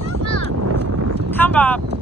Come up. Come up.